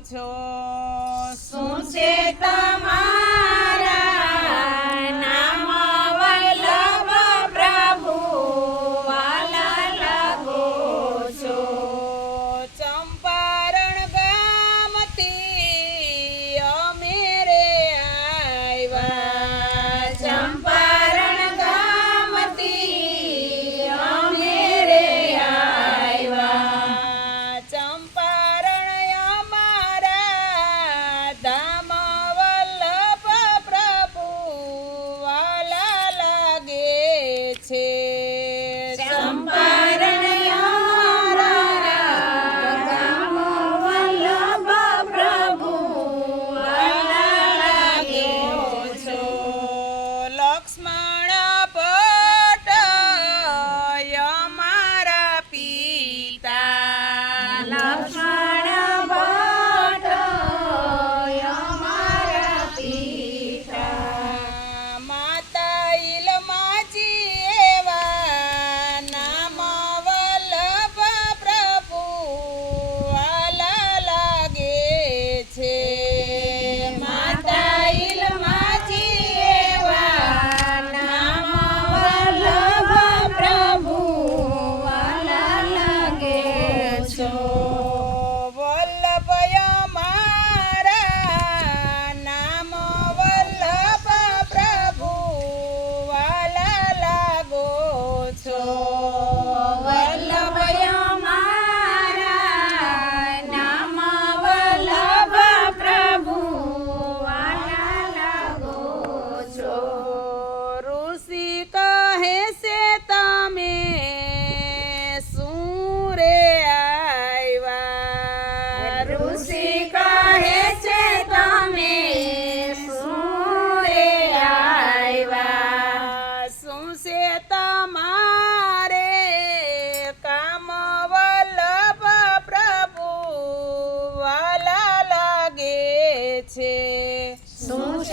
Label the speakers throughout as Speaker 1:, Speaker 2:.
Speaker 1: છો? બોક્સમાં છે?
Speaker 2: શું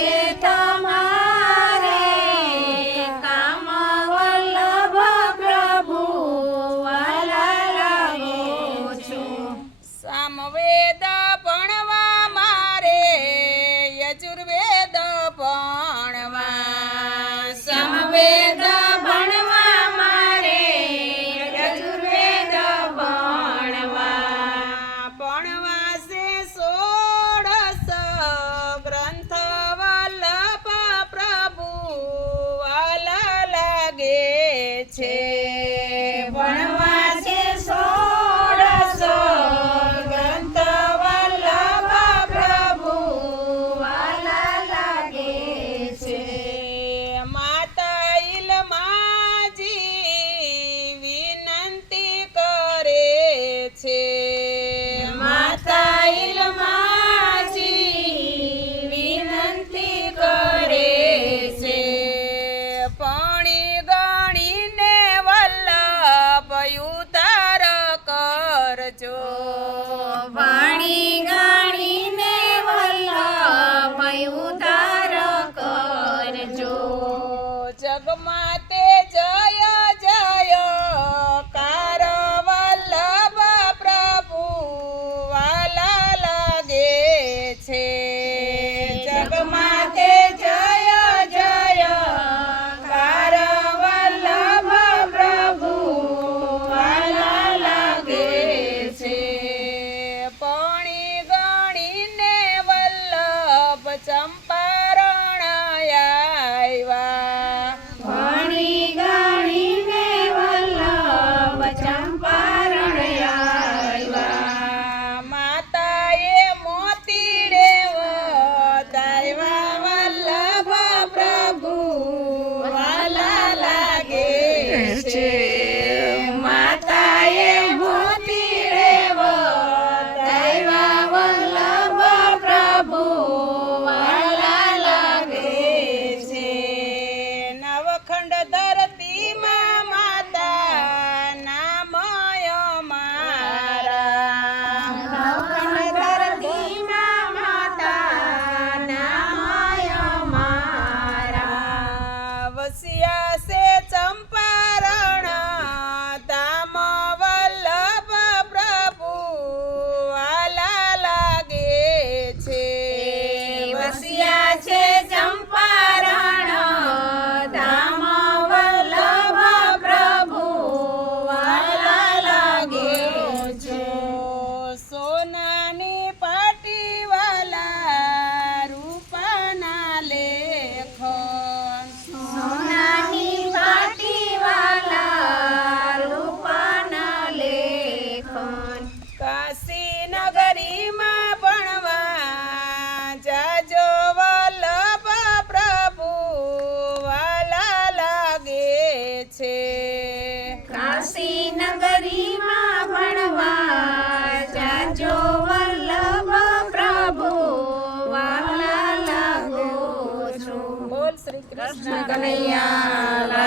Speaker 2: 呀。
Speaker 1: કનૈયા